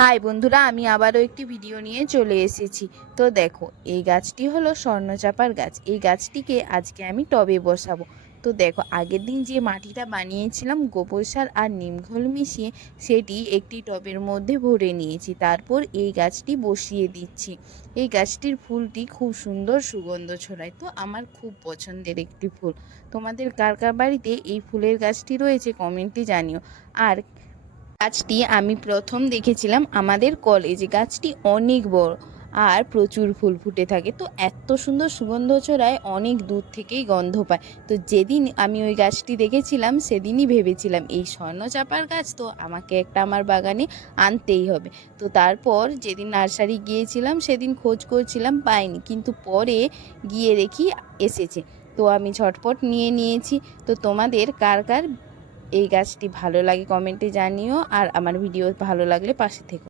High বন্ধুরা, আমি আবারও একটি ভিডিও নিয়ে চলে এসেছি। তো দেখো, এই গাছটি হলো স্বর্ণচাপার গাছ। এই গাছটিকে আজকে আমি টবে বসাবো। তো দেখো, আগের দিন যে মাটিটা বানিয়েছিলাম গোবর সার আর নিমখোল মিশিয়ে, সেটি একটি টবের মধ্যে ভরে নিয়েছি। তারপর এই গাছটি বসিয়ে দিচ্ছি। এই গাছটির ফুলটি খুব সুন্দর সুগন্ধ ছড়ায়, তো আমার খুব পছন্দের একটি ফুল। তোমাদের কার কার বাড়িতে এই ফুলের গাছটি রয়েছে কমেন্টে জানিও। আর গাছটি আমি প্রথম দেখেছিলাম আমাদের কলেজে। গাছটি অনেক বড় আর প্রচুর ফুল ফুটে থাকে, তো এত সুন্দর সুগন্ধ ছড়ায়, অনেক দূর থেকেই গন্ধ পায়। তো যেদিন আমি ওই গাছটি দেখেছিলাম সেদিনই ভেবেছিলাম এই স্বর্ণচাপার গাছ তো আমাকে একটা আমার বাগানে আনতেই হবে। তো তারপর যেদিন নার্সারি গিয়েছিলাম সেদিন খোঁজ করছিলাম, পাইনি, কিন্তু পরে গিয়ে দেখি এসেছে। তো আমি ঝটপট নিয়ে নিয়েছি। তো তোমাদের কার কার এই গাছটি ভালো লাগে কমেন্টে জানিও, আর আমার ভিডিও ভালো লাগলে পাশে থেকো।